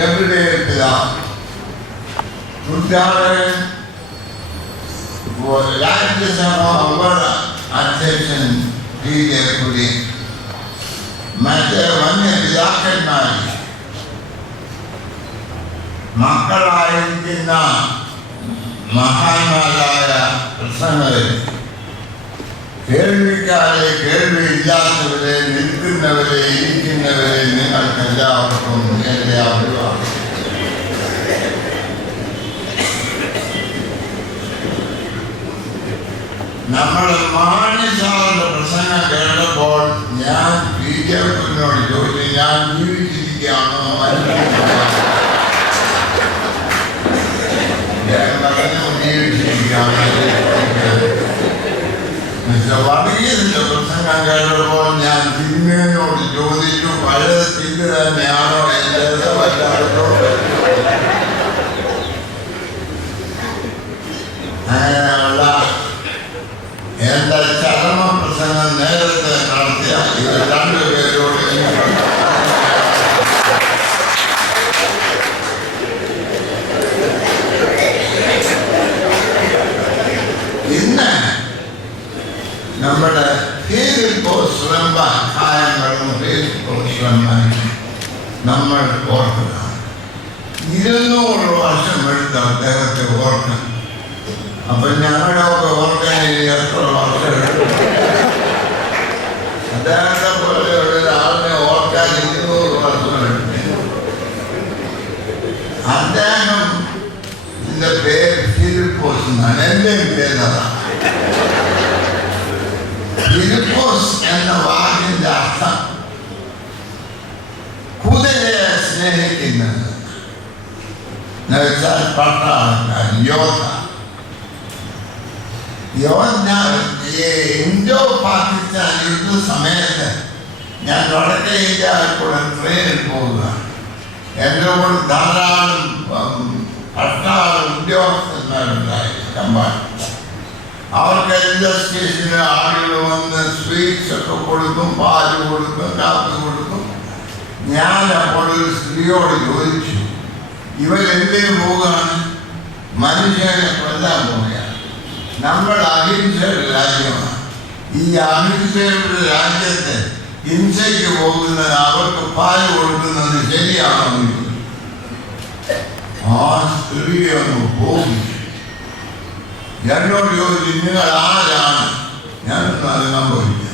Gabriel Pilar, Uddharan was Rajyasabha attention Puri. Mate Vanya Pilakanari, Makalaya Mahamalaya Prasanare, Kervikare, Kervi Ilatavare, Nilkunavare, Ikinavare, Ninakajavam, Eliavua. നമ്മുടെ മാന്യസാറിന്റെ പ്രസംഗം കേട്ടപ്പോൾ ഞാൻ ബിജെപിയോട് ചോദിച്ചു, ഞാൻ ജീവിച്ചിരിക്കുകയാണോ ജീവിച്ചിരിക്കുകയാണോ? വർഗീയത്തിന്റെ പ്രസംഗം കേട്ടപ്പോൾ ഞാൻ തിന്മയോട് ചോദിച്ചു, പഴയ തിന്മ തന്നെയാണോ എൻ്റേത് വല്ലാട്ടോ? അങ്ങനെയുള്ള എന്റെ ചരമ പ്രസംഗം നേരത്തെ നടത്തിയ ഇത് രണ്ടുപേരോട് ഇന്ന് നമ്മുടെ നമ്മൾ ഓർക്കുക. 200 വർഷം എടുത്ത് അദ്ദേഹത്തെ ഓർക്കണം. അപ്പൊ ഞങ്ങളൊക്കെ ഓർക്കാൻ എത്ര വർഷം എടുക്കും? അദ്ദേഹത്തെ പോലെ ഒരാളിനെ ഓർക്കാൻ 200 വർഷം എടുക്കും. അദ്ദേഹത്തിന്റെ പേര് ഫിലിപ്പോസ് എന്നാണ്. എന്റെയും പേരതാണ്. ഫിലിപ്പോസ് എന്ന വാക്കിന്റെ അർത്ഥം കുതിരയെ സ്നേഹിക്കുന്നത് എന്നുവെച്ചാൽ പട്ടാളക്കാരൻ, യോദ്ധ. ഇൻഡോ പാകിസ്ഥാൻ യുദ്ധ സമയത്ത് ഞാൻ വടക്കേ ഇന്ത്യയിൽ കൂടെ ട്രെയിനിൽ പോകുക. എൻ്റെ കൂടെ ധാരാളം പട്ടാള ഉദ്യോഗസ്ഥന്മാരുണ്ടായി. അവർക്ക് എല്ലാ സ്റ്റേഷനിലും ആളുകൾ വന്ന് സ്വീറ്റ്സ് ഒക്കെ കൊടുക്കും, പാല് കൊടുക്കും, കാപ്പി കൊടുക്കും. ഞാൻ അപ്പോൾ ഒരു സ്ത്രീയോട് ചോദിച്ചു, ഇവരെന്തേ പോവുകയാണ്? മനുഷ്യനെ കൊല്ലാൻ പോവുകയാണ്. നമ്മൾ അഹിംസയുടെ രാജ്യമാണ്. ഈ അഹിംസയുടെ രാജ്യത്ത് ഹിംസയ്ക്ക് പോകുന്നത്, അവർക്ക് പാല് കൊടുക്കുന്നത് ശരിയാണോ? ആ സ്ത്രീയെ ഒന്ന് പോകും. എന്നോട് ചോദിച്ചു, നിങ്ങൾ ആരാണ്? ഞാനൊന്നും അത് സംഭവിക്കും.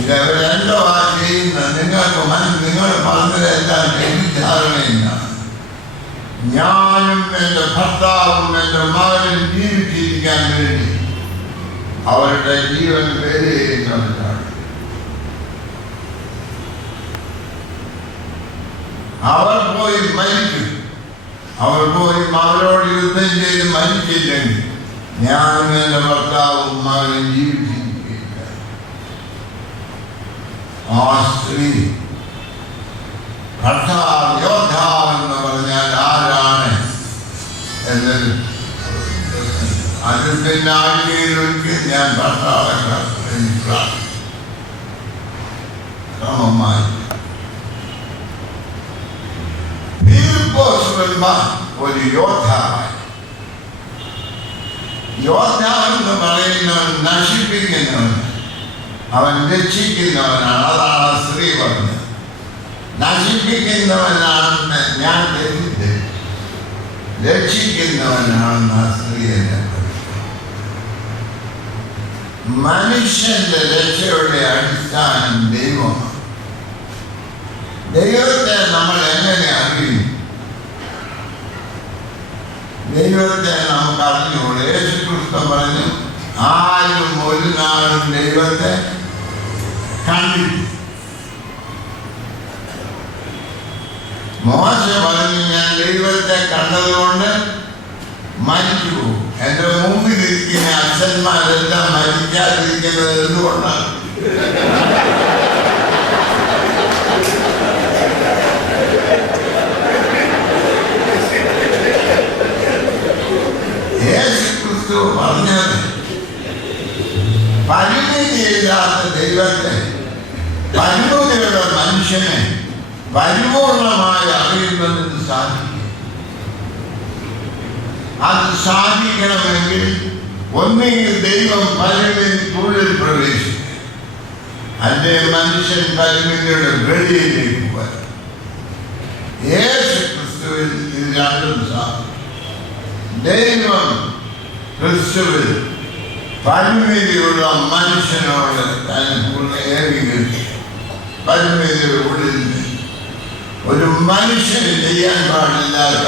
ഇതെന്തോ ചെയ്യുന്നത് നിങ്ങൾക്ക് നിങ്ങൾ പറഞ്ഞതെല്ലാം തെറ്റിദ്ധാരണയിലാണ്. ഞാനും എൻ്റെ ഭർത്താവും എൻ്റെ മകനും ജീവിച്ചിരിക്കാൻ വേണ്ടി അവരുടെ ജീവൻ വിലയിരുത്തുന്നതാണ്. അവർ പോയി മരിക്കും. അവർ പോയി അവരോട് യുദ്ധം ചെയ്ത് മരിച്ചില്ലെങ്കിൽ ഞാനും എൻ്റെ ഭർത്താവും മകനും ജീവിച്ചിരിക്കില്ല. ആ സ്ത്രീ ഭർത്താവ് യോദ്ധാവെന്ന് പറഞ്ഞാൽ ആരാണ് എന്നത് അതിൽ പിന്നെ ആഴ്ചയിലൊരിക്കൽ ഞാൻ ഭർത്താവ് ക്രമമായി ഒരു യോദ്ധാവായി. യോദ്ധാവെന്ന് പറയുന്നവൻ നശിപ്പിക്കുന്നവൻ, അവൻ രക്ഷിക്കുന്നവനാണ്. അതാണ് സ്ത്രീ പറഞ്ഞത്. നശിപ്പിക്കുന്നവനാണെന്ന് ഞാൻ തെറ്റിദ്ധരിച്ചു. രക്ഷിക്കുന്നവനാണെന്ന് ആ സ്ത്രീ എന്നെ പറഞ്ഞു. മനുഷ്യന്റെ രക്ഷയുടെ അടിസ്ഥാനം ദൈവമാണ്. ദൈവത്തെ നമ്മൾ എങ്ങനെ അറിയും? ദൈവത്തെ നമുക്ക് അറിഞ്ഞുകൂടെ? യേശുക്രിസ്തു പറഞ്ഞു, ആരും ഒരു നാളും ദൈവത്തെ കണ്ടില്ല. മോശ പറഞ്ഞു, ഞാൻ ദൈവത്തെ കണ്ടതുകൊണ്ട് മരിച്ചു പോകും. എൻ്റെ മുമ്പിലിരിക്കുന്ന അച്ഛന്മാരെല്ലാം മരിക്കാതിരിക്കുന്നത് എന്തുകൊണ്ടാണ്? യേശുക്രിസ്തു പറഞ്ഞത്, പരിമിതിയില്ലാത്ത ദൈവത്തെ പരിമിതിയുടെ മനുഷ്യൻ മനുഷ്യനെ പരിപൂർണമായി അറിയുന്നതിന് സാധിക്കും. അത് സാധിക്കണമെങ്കിൽ ഒന്നെങ്കിൽ ദൈവം പരിമിതിക്കുള്ളിൽ പ്രവേശിക്കും, അല്ലെ മനുഷ്യൻ പരിമിതിയുടെ വെളിയിലേക്ക് വരും. യേശു ക്രിസ്തുവിൽ ഇത് രണ്ടും സാധിക്കും. ദൈവം ക്രിസ്തുവിൽ പരിമിതിയുള്ള മനുഷ്യനോട് ഏകീകരിച്ചു. പരിമിതിയുടെ ഉള്ളിൽ ഒരു മനുഷ്യന് ചെയ്യാൻ പാടില്ലാത്ത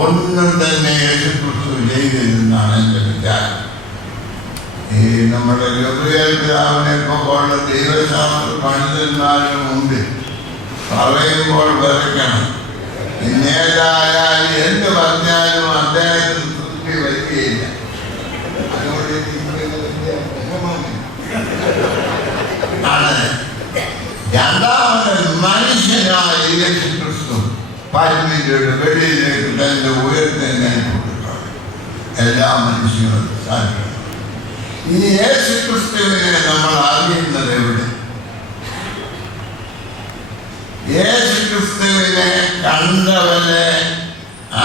ഒന്നും തന്നെ യേശുക്രിസ്തു ചെയ്തിരുന്നാണ് എൻ്റെ വിചാരം. ഈ നമ്മുടെ ഗബ്രിയേൽ പിതാവിനെയൊക്കെ പോലുള്ള ദൈവശാസ്ത്ര പണ്ഡിതന്മാരുടെ മുമ്പിൽ പറയുമ്പോൾ വരയ്ക്കണം. ഇന്നേതായാലും എന്ത് പറഞ്ഞാലും അദ്ദേഹത്തിന് തൃപ്തി വരികയില്ല. അതുകൊണ്ട് രണ്ടാമത് മനുഷ്യനായ യേശുക്രിസ്തു പരിമിതിയുടെ വെളിയിലേക്ക് തന്റെ ഉയർത്തിനെ കൊടുക്കണം. എല്ലാ മനുഷ്യരും സാധിക്കണം. ഈ യേശുക്രിസ്തുവിനെ നമ്മൾ അറിയുന്നത് എവിടെ? യേശുക്രിസ്തുവിനെ കണ്ടവരെ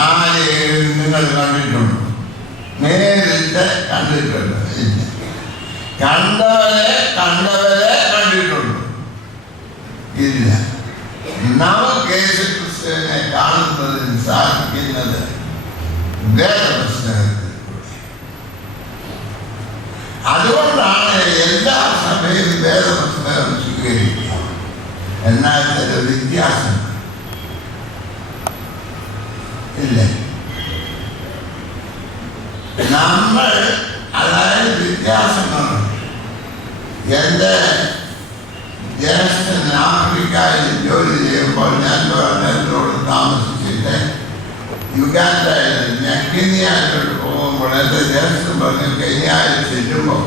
ആരെയും നിങ്ങൾ കണ്ടിട്ടുണ്ടോ? നേരിട്ട് കണ്ടിട്ടുണ്ടോ? കണ്ടവരെ കണ്ടിട്ടുണ്ടോ? ഇല്ല. നമുക്ക് യേശുക്രിസ്തുവിനെ കാണുന്നതിന് സാധിക്കുന്നത് വേദപുസ്തകത്തിൽ. അതുകൊണ്ടാണ് എല്ലാ സഭയും വേദപുസ്തകം സ്വീകരിക്കുക. എന്നാൽ ചില വ്യത്യാസം ഇല്ലേ? നമ്മൾ അതായത് വ്യത്യാസങ്ങളുണ്ട്. എൻ്റെ ജ്യേഷ്ഠൻ ആഫ്രിക്കയിൽ ജോലി ചെയ്യുമ്പോൾ ഞാൻ എന്നോട് താമസിച്ചിട്ട് യുഗാണ്ടയിൽ ഞാൻ കെനിയയിലോട്ട് പോകുമ്പോൾ എൻ്റെ ജ്യേഷ്ഠൻ പറഞ്ഞു, കെനിയയിൽ ചെല്ലുമ്പോൾ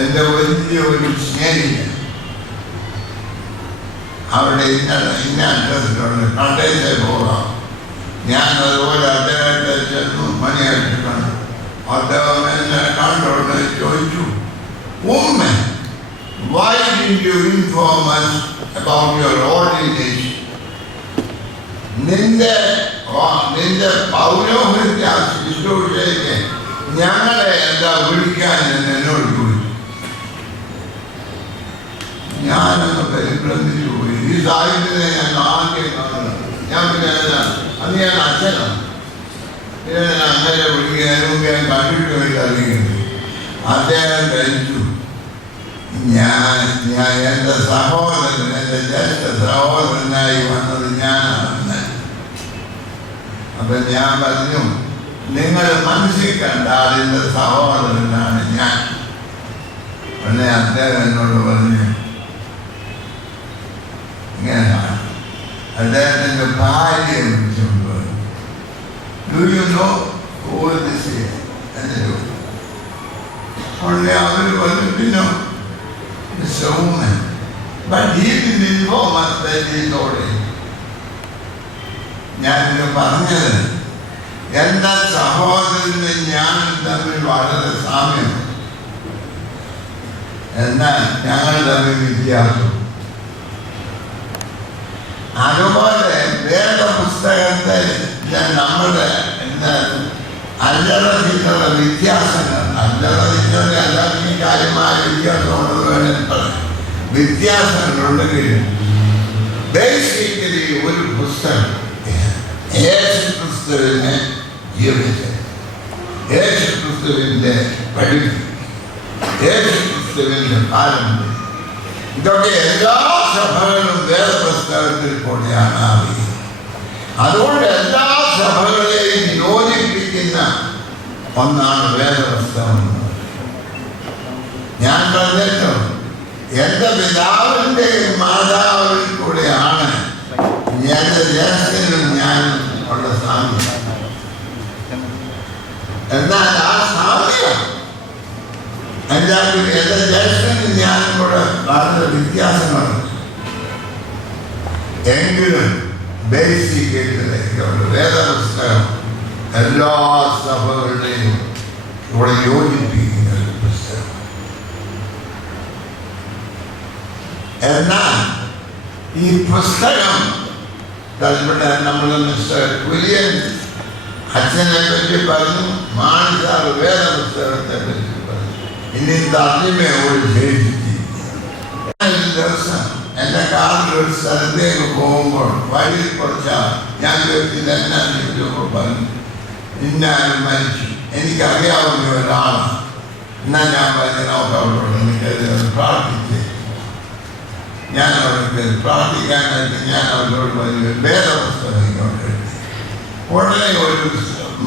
എൻ്റെ വലിയൊരു സ്നേഹിതൻ അവിടെ ഇന്ന അഡ്രസ്സിലുണ്ട്, കണ്ടേച്ചേ പോകാം. ഞാൻ അതുപോലെ അദ്ദേഹത്തെ ചെന്നു മണിയായിട്ട് കണ്ടു. അദ്ദേഹം എന്നെ കണ്ടോണ്ട് ചോദിച്ചു, woman, why didn't you inform us about your ordination? നിന്റെ പൗരോഹിത്യ ശുശ്രൂഷയ്ക്ക് ഞങ്ങളെ എന്താ വിളിക്കാൻ എന്നോട് ചോദിച്ചു. ഞാനൊന്ന് പരിഭ്രമിച്ചു പോയി. ഈ സാഹിത്യത്തെ ഞാൻ ആദ്യം കാണുന്നത്. ഞാൻ പിന്നെ അന്ന് ഞാൻ അച്ഛനാണ്. പിന്നെ ഞാൻ അങ്ങനെ വിളിക്കാനും ഞാൻ കണ്ടിട്ടുമില്ല. അറിയുന്നത് അദ്ദേഹം കഴിച്ചു. ഞാൻ എൻ്റെ സഹോദരൻ, എൻ്റെ ജ്യേഷ്ഠ സഹോദരനായി വന്നത് ഞാനാണ്. അപ്പൊ ഞാൻ പറഞ്ഞു, നിങ്ങൾ മനസ്സിൽ കണ്ട ആളിൻ്റെ സഹോദരനാണ് ഞാൻ. പിന്നെ അദ്ദേഹം എന്നോട് പറഞ്ഞു, ഇങ്ങനെയാണ്. അദ്ദേഹത്തിൻ്റെ ഭാര്യയെ വിളിച്ചുകൊണ്ട് പറഞ്ഞു, do you know who this is എന്ന് ചോദിച്ചു. ഉടനെ അവർ പറഞ്ഞു, പിന്നെ Mr. Woman, but he didn't inform us that he is ordained. ഞാനിത് പറഞ്ഞത് എൻ്റെ സഹോദരനും ഞാനും തമ്മിൽ വളരെ സാമ്യം, എന്നാൽ ഞങ്ങൾ തമ്മിൽ വ്യത്യാസം. അതുപോലെ വേദപുസ്തകത്തെ നമ്മുടെ അല്ലറ വ്യത്യാസങ്ങൾ, അല്ലറ എല്ലാവർക്കും കാര്യമായ വ്യത്യാസമുള്ളത് വേണമെങ്കിൽ പറയാം. വ്യത്യാസങ്ങളുണ്ടെങ്കിൽ ബേസിക്കലി ഒരു പുസ്തകം യേശുക്രിസ്തുവിനെ ജീവിച്ചത്, യേശുക്രിസ്തുവിൻ്റെ പഠിപ്പ്, യേശുക്രിസ്തുവിൻ്റെ പാരമ്പര്യം, ഇതൊക്കെ എല്ലാ സഭകളും വേദപുസ്തകത്തിൽ കൂടെയാണ് അറിയുന്നത്. അതുകൊണ്ട് എല്ലാ സഭകളെയും യോജിപ്പിക്കുന്ന ഒന്നാണ് വേദപുസ്തകം. ഞാൻ പറഞ്ഞല്ലോ, എൻ്റെ പിതാവിൻ്റെയും മാതാവിൽ കൂടെയാണ് എൻ്റെ ജ്യേഷ്ഠനും ഞാനും ഉള്ള സാമ്യം. എന്നാൽ ആ സാമ്യം എൻ്റെ ജ്യേഷ്ഠനും ഞാനും കൂടെ വളരെ വ്യത്യാസങ്ങളുണ്ട്. എങ്കിലും ബേസിക്കായിട്ടുള്ള വേദപുസ്തകം എല്ലാ സഭകളുടെയും കൂടെ യോജിപ്പിക്കുന്ന ഒരു പുസ്തകം. എന്നാൽ ഈ പുസ്തകം നമ്മൾ മിസ്റ്റർ കുര്യൻ അച്ഛനെ പറ്റി പറഞ്ഞു, മാണിസാർ വേദപുസ്തകത്തെ പറ്റി പറഞ്ഞു. ഇനി തർജ്ജിമയോട് ശേഷിച്ചിരിക്കും. ദിവസം എൻ്റെ കാറിൽ ഒരു സ്ഥലത്തേക്ക് പോകുമ്പോൾ വഴിയിൽ കുറച്ചാൽ ഞാൻ ചോദിച്ചില്ല എന്നാണ് ചോദിച്ചപ്പോൾ പറഞ്ഞു, ഇന്നാരും മരിച്ചു, എനിക്കറിയാവുന്ന ഒരാളാണ്. എന്നാൽ ഞാൻ പറഞ്ഞു നോക്കാം അവരോട് എനിക്കത് പ്രാർത്ഥിച്ച് ഞാൻ അവർക്ക് പ്രാർത്ഥിക്കാനായിട്ട് ഞാൻ അവരോട് വലിയ വേദപുസ്തകം ഇങ്ങോട്ട് എഴുതി. ഉടനെ ഒരു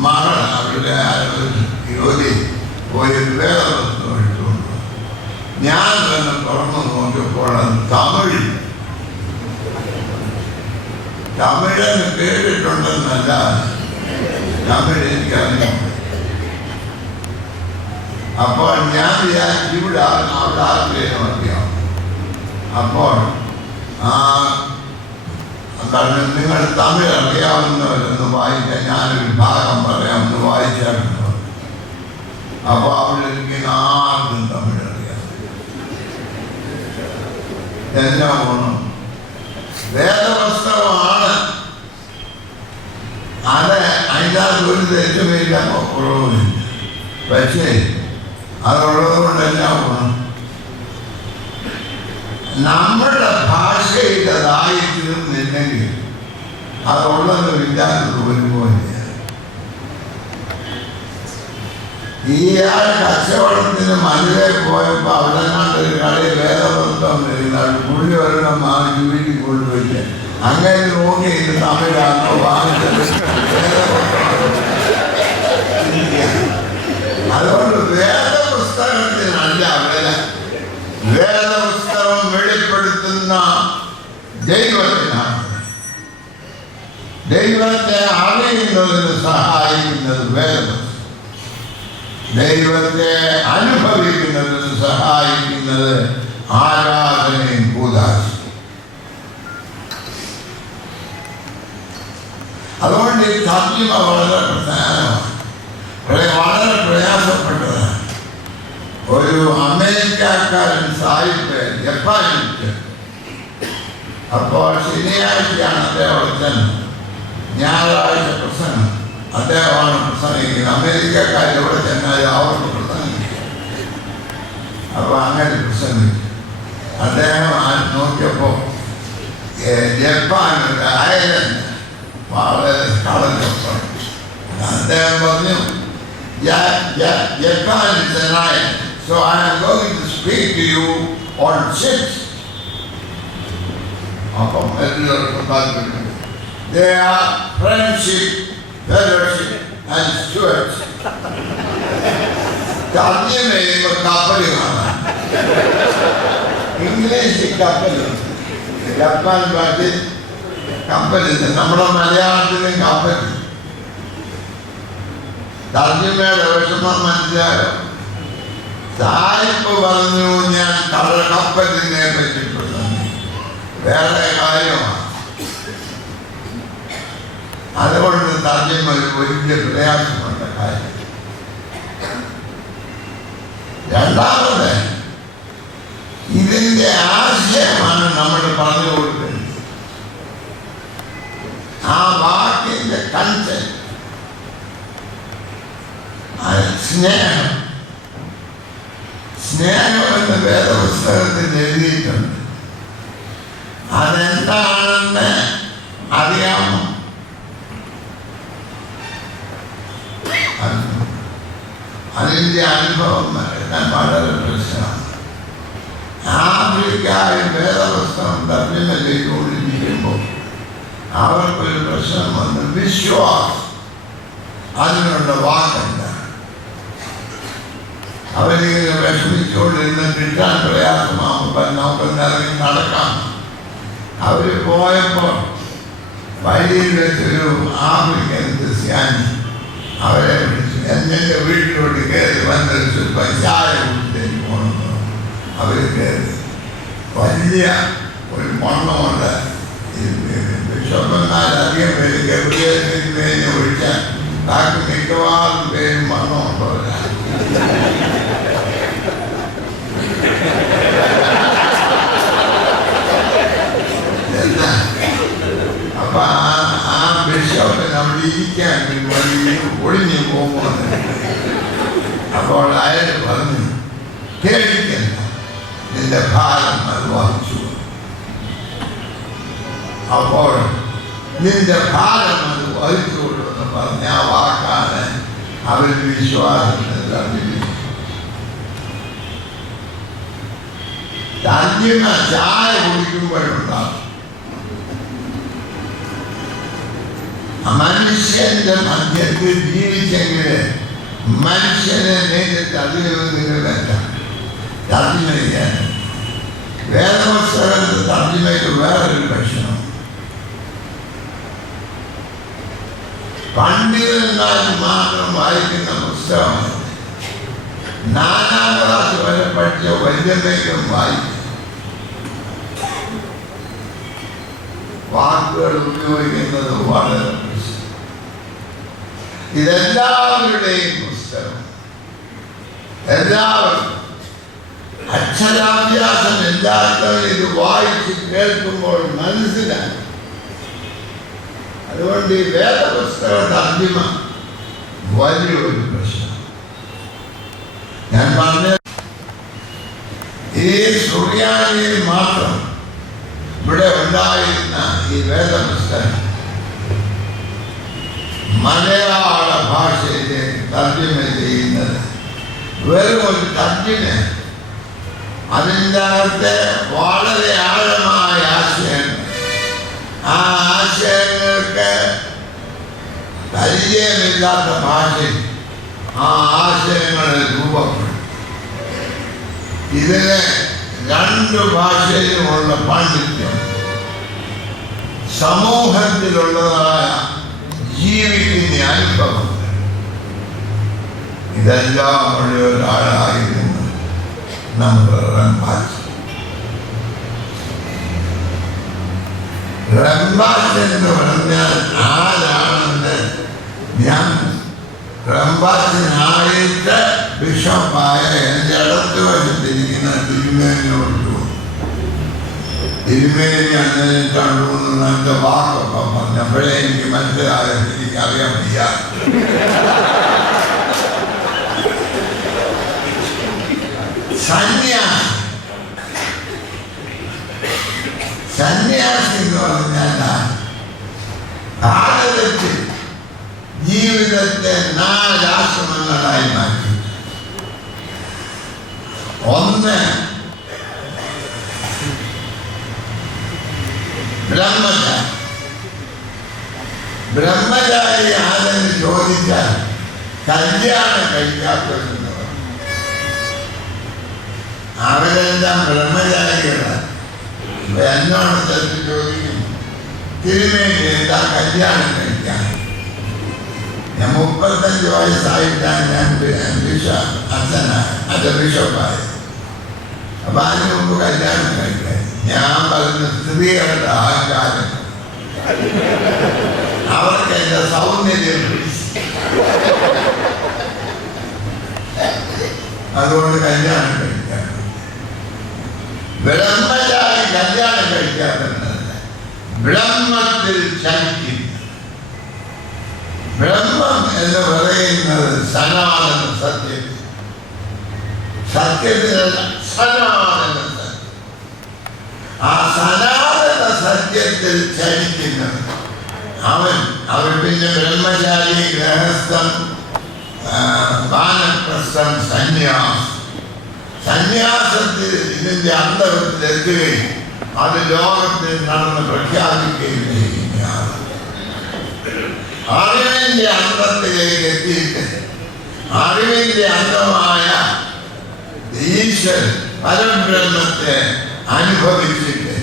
മകൾ അവരുടെ യുവതി ഒരു വേദപുസ്തകം എടുത്തുകൊണ്ട് ഞാൻ തന്നെ തുറന്നു നോക്കിയപ്പോൾ അത് തമിഴെന്ന് കേട്ടിട്ടുണ്ടെന്നല്ല, തമിഴ് എനിക്കറിയാം. അപ്പോൾ ഞാൻ വിചാരിച്ചു ഇവിടെ അവിടെ ആർക്കെയും അറിയാം. അപ്പോൾ കാരണം നിങ്ങൾ തമിഴ് അറിയാവുന്നവരൊന്ന് വായിക്കാൻ ഞാനൊരു ഭാഗം പറയാം, ഒന്ന് വായിച്ചായിരുന്നു. അപ്പോൾ അവിടെ ഇരിക്കുന്ന ആർക്കും തമിഴ് അറിയാം. എന്നാ ഗുണം? വേദപുസ്തകമാണ്. അത് അതിനകത്ത് ഒരു തെറ്റുമില്ല, കുറവുമില്ല. പക്ഷേ അതുള്ളത് കൊണ്ടെല്ലാം ഗുണം നമ്മുടെ ഭാഷയിൽ അതായി തീർന്നില്ലെങ്കിൽ അതുള്ളത് ഇല്ലാത്തത് ഒരുപോലെ. ഈയാൾ കച്ചവടത്തിന് മനുവേ പോയപ്പോൾ അവിടെ കണ്ടൊരു കടയിൽ വേദപുസ്തകം വരുന്നത് പുള്ളി ഒരെണ്ണം വാങ്ങി വീട്ടിൽ കൊണ്ടുപോയില്ല. അങ്ങനെ നോക്കി ഇത് തമിഴാണോ വാങ്ങിച്ചത്? അതുകൊണ്ട് വേദപുസ്തകത്തിനല്ല വില, വേദപുസ്തകം വെളിപ്പെടുത്തുന്ന ദൈവത്തിനാണ്. ദൈവത്തെ അറിയുന്നതിന് സഹായിക്കുന്നത് വേദപുസ്തകം, ദൈവത്തെ അനുഭവിക്കുന്നതിന് സഹായിക്കുന്നത് ആരാധനയും കൂദാശയും. അതുകൊണ്ട് ഈ തർജ്ജിമ വളരെ പ്രധാനമാണ്, വളരെ പ്രയാസപ്പെട്ടതാണ്. ഒരു അമേരിക്കക്കാരൻ സാഹിബ് ജപ്പാനിൽ, അപ്പോൾ ശനിയാഴ്ചയാണ് അദ്ദേഹം ഞായറാഴ്ച പ്രസംഗം, അദ്ദേഹമാണ് പ്രസംഗിക്കുന്നത്. അമേരിക്കക്കാർ എവിടെ ചെന്നാലും അവർക്ക് പ്രസംഗിക്കും. അപ്പോൾ അങ്ങനെ പ്രസംഗിച്ചു. അദ്ദേഹം നോക്കിയപ്പോൾ ജപ്പാനിൽ അയർലൻഡ് വളരെ കളഞ്ഞപ്പോൾ അദ്ദേഹം പറഞ്ഞു, Japan is an island, so I am going to speak to you on ships. They are friendship, fellowship and stewardship. തർജ്ജിമ കപ്പൽ കാണാം, ഇംഗ്ലീഷ് കപ്പൽ, ജപ്പാൻ ഭാഷയിൽ കപ്പലില്ല, നമ്മുടെ മലയാളത്തിലും കപ്പൽ. തർജ്ജിമയുടെ വിഷമം മനസ്സിലായോ? സായിപ്പ് പറഞ്ഞു ഞാൻ കപ്പലിനെ പറ്റി വേറെ കാര്യമാണ്. അതുകൊണ്ട് തർജ്ജിമ ഒരു വലിയ പ്രയാസമുള്ള കാര്യം. രണ്ടാമത് ഇതിന്റെ ആശയമാണ് നമ്മൾ പറഞ്ഞു കൊടുക്കുന്നത്. ആ വാക്കിന്റെ കൺസെപ്റ്റ് സ്നേഹം, സ്നേഹം എന്ന് വേദപുസ്തകത്തിൽ എഴുതിയിട്ടുണ്ട്. അതെന്താണെന്ന് അറിയാമോ? അതിൻ്റെ അനുഭവം എല്ലാം വളരെ പ്രശ്നമാണ്. ആഫ്രിക്കയിൽ വേദപുസ്തകം തർജ്ജിമ ചെയ്തുകൊണ്ടിരിക്കുമ്പോൾ അവർക്കൊരു പ്രശ്നം വന്നു, വിശ്വാസം. അതിനുള്ള വാക്കല്ല. അവരിങ്ങനെ വിഷമിച്ചുകൊണ്ടിരുന്ന് കിട്ടാൻ പ്രയാസമാകുമ്പോൾ നമുക്ക് ഇറങ്ങി നടക്കാം. അവർ പോയപ്പോൾ വഴിയിൽ വെച്ചൊരു ആഫ്രിക്കൻ ക്രിസ്ത്യാനി അവരെ വിളിച്ചു, എൻ്റെ വീട്ടിലോട്ട് കയറി വന്നൊരു സ്വല്പം ചായ കുടിച്ചേക്ക് പോകണമെന്ന്. അവർ കയറി വലിയ ഒരു മണ്ണമുണ്ട്. ബിഷപ്പന്മാരധികം പേര് ഗബ്രിയേലിന് പേരിനെ ഒഴിച്ചാൽ ബാക്കി മിക്കവാറും പേരും മണ്ണമുള്ളവരാണ്. ഇരിക്കാൻ വഴി ഒഴിഞ്ഞു പോകുമോ. അപ്പോൾ അയാൾ പറഞ്ഞു, പേടിക്കണ്ട, നിന്റെ ഭാരം അത് വഹിച്ചു. അപ്പോൾ നിന്റെ ഭാരം അത് വഹിച്ചുകൊള്ളു എന്ന് പറഞ്ഞ ആ വാക്കാണ് അവരുടെ വിശ്വാസത്തിൽ തർജ്ജിമ. തർജ്ജിമ ചായ കുടിക്കുമ്പോഴുണ്ടാകും. മനുഷ്യന്റെ മധ്യത്തിൽ ജീവിച്ചെങ്കിൽ മനുഷ്യനെ നേരിട്ട് അറിയുന്നതിനല്ല തർജ്ജിമ ചെയ്യാൻ. വേദപുസ്തകത്തിൽ തർജ്ജിമയ്ക്ക് വേറൊരു പ്രശ്നം. പണ്ഡിതന്മാർ മാത്രം വായിക്കുന്ന പുസ്തകമാണ്. 4ാം ക്ലാസ് വരെ പഠിച്ച വൈദ്യന്മാരും വായിക്കും. വാക്കുകൾ ഉപയോഗിക്കുന്നത് വളരെ പ്രശ്നം. ഇതെല്ലാവരുടെയും പുസ്തകം. എല്ലാവരും അക്ഷരാഭ്യാസം ഇല്ലാത്തവർ ഇത് വായിച്ച് കേൾക്കുമ്പോൾ മനസ്സിലാക്കും. അതുകൊണ്ട് ഈ വേദപുസ്തക തർജ്ജിമ വലിയൊരു പ്രശ്നം. ഞാൻ പറഞ്ഞ ഈ സുറിയാനിയിൽ മാത്രം ഇവിടെ ഉണ്ടായിരുന്ന ഈ വേദപുസ്തകം മലയാള ഭാഷയിലേക്ക് തർജ്ജിമ ചെയ്യുന്നത് വെറും ഒരു തർജ്ജിമ. അതിൻ്റെ അകത്ത് വളരെ ആഴമായ ആശയങ്ങൾ, ആ ആശയങ്ങൾക്ക് പരിചയമില്ലാത്ത ഭാഷയിൽ ആ ആശയങ്ങൾ രൂപപ്പെടും. ഇതിന് 2 ഭാഷയിലുമുള്ള പാണ്ഡിത്യം, സമൂഹത്തിലുള്ളതായ ജീവിക്കുന്ന അനുഭവം, ഇതെല്ലാം ഉള്ള ഒരാളായിരുന്നു നമ്മുടെ റംബാച്ച്. റംബാച്ച് എന്ന് പറഞ്ഞാൽ ആരാണെന്ന് ഞാൻ റംബാച്ചിനായിട്ട് ബിഷപ്പായ എൻ്റെ അടുത്ത് വശത്തിരിക്കുന്ന തിരുമേനിയോട് തിരുമേനി അങ്ങനെ കണ്ടുകൊണ്ടുള്ള എൻ്റെ വാക്കൊക്കെ പറഞ്ഞപ്പോഴേ എനിക്ക് മനസ്സിലായത് എനിക്കറിയാൻ വയ്യ. സന്യാസി എന്ന് പറഞ്ഞാൽ ഭാരതത്തിൽ ജീവിതത്തെ 4 ആശ്രമങ്ങളായി മാറ്റി. 1 ബ്രഹ്മചാരി. ബ്രഹ്മചാരി ആരെന്ന് ചോദിച്ചാൽ കല്യാണം കഴിക്കാത്തവരെന്ന് പറയും. അവരെല്ലാം ബ്രഹ്മചാരികളാണ്. എന്നോട് തെറ്റ് ചോദിക്കും, തിരുമേനി എന്താ കല്യാണം കഴിക്കാൻ? ഞാൻ 35 വയസ്സായിട്ടാണ് ഞാൻ ബിഷപ്പായത്. അപ്പൊ അതിന് മുമ്പ് കല്യാണം കഴിക്കാൻ ഞാൻ പറഞ്ഞ സ്ത്രീകളുടെ ആൾക്കാരും അവർക്ക് എന്റെ സൗന്ദര്യം അതുകൊണ്ട് കല്യാണം കഴിക്കാൻ. ബ്രഹ്മചാരി കല്യാണം കഴിക്കാറുണ്ടല്ല, ബ്രഹ്മത്തിൽ ചലിക്കും. ബ്രഹ്മം എന്ന് പറയുന്നത് സനാതന സത്യം. സത്യത്തിനല്ല, സനാതന സത്യം. ആ സനാതന സത്യത്തിൽ ചലിക്കുന്നത് അവൻ പിന്നെ ബ്രഹ്മചാരി, ഗൃഹസ്ഥൻ, വാനപ്രസ്ഥൻ, സന്യാസം. സന്യാസത്തിൽ ഇതിന്റെ അന്തരത്തിലെത്തുകയും അത് ലോകത്തിൽ നടന്ന് പ്രഖ്യാപിക്കുകയും ചെയ്യുന്നതാണ്. അറിവിന്റെ അന്തത്തിലേക്ക് എത്തിയിട്ട് അറിവിന്റെ അന്തമായ ഈശ്വരൻ പരബ്രഹ്മത്തെ അനുഭവിച്ചിട്ട്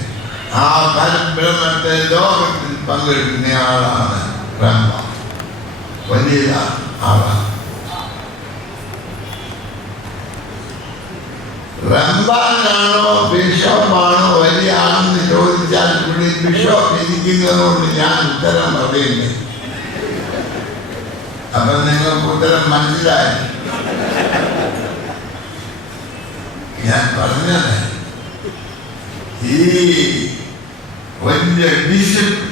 ആ പരബ്രഹ്മത്തെ ലോകത്തിൽ പങ്കെടുക്കുന്നയാളാണ് ബ്രഹ്മ. വലിയ ആളാണ്. റംബാനാണോ ബിഷപ്പാണോ വലിയ ആണെന്ന് ചോദിച്ചാൽ ഇവിടെ ബിഷപ്പ് ഇരിക്കുന്നതുകൊണ്ട് ഞാൻ ഉത്തരം പറയുന്നു. അപ്പൊ നിങ്ങൾക്ക് ഉത്തരം മനസ്സിലായി. ഞാൻ പറഞ്ഞത് ഈ വലിയ ബിഷപ്പ്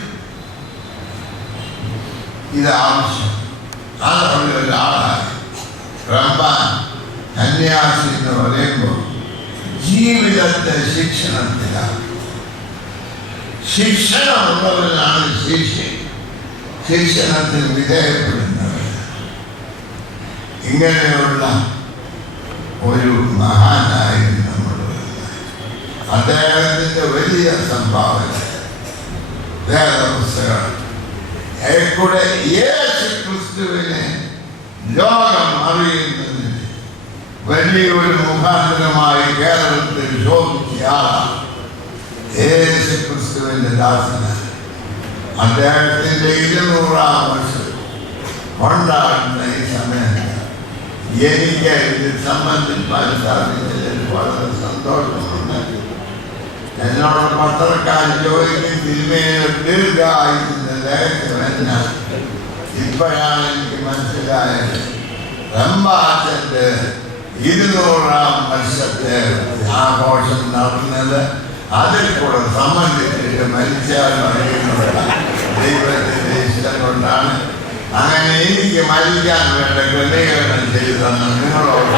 ഇത് ആവശ്യം. അതുള്ള ഒരാളാണ് റംബാൻ സന്യാസി എന്ന് പറയുമ്പോൾ ജീവിതത്തെ ശിക്ഷണത്തിലാണ്. ശിക്ഷണമുള്ളവരാണ് ശിക്ഷണത്തിന് വിധേയപ്പെടുന്നവർ. ഇങ്ങനെയുള്ള ഒരു മഹാനായിരുന്നു നമ്മുടെ അദ്ദേഹത്തിൻ്റെ വലിയ സംഭാവന വേദപുസ്തകം കൂടെ യേശു ക്രിസ്തുവിനെ ലോകം അറിയുന്നതിന് വലിയൊരു മുഖാന്തരമായി കേരളത്തിൽ ശോഭിച്ച ആളാണ് യേശു ക്രിസ്തുവിൻ്റെ ദാസനാണ്. അദ്ദേഹത്തിൻ്റെ 200-ാം വർഷം കൊണ്ടാടുന്ന ഈ സമയത്ത് എനിക്ക് ഇത് സംബന്ധിക്കാൻ സാധിച്ചതിൽ വളരെ സന്തോഷമുണ്ട്. എന്നോട് പത്രക്കാർ ചോദിക്കും തിരുമേനിയുടെ ദീർഘായുസിന്റെ ലേഖനമെന്ന. ഇപ്പോഴാണ് എനിക്ക് മനസ്സിലായത് റംബാച്ചന്റെ 200-ാം വർഷത്തെ ആഘോഷം നടന്നത് അതിൽ കൂടെ സംബന്ധിച്ചിട്ട് മരിച്ചാൽ അറിയുന്നുള്ള ദൈവത്തിന്റെ ഇഷ്ടം കൊണ്ടാണ്. അങ്ങനെ എനിക്ക് മരിക്കാൻ വേണ്ട ക്രമീകരണം ചെയ്തു തന്ന നിങ്ങളോട്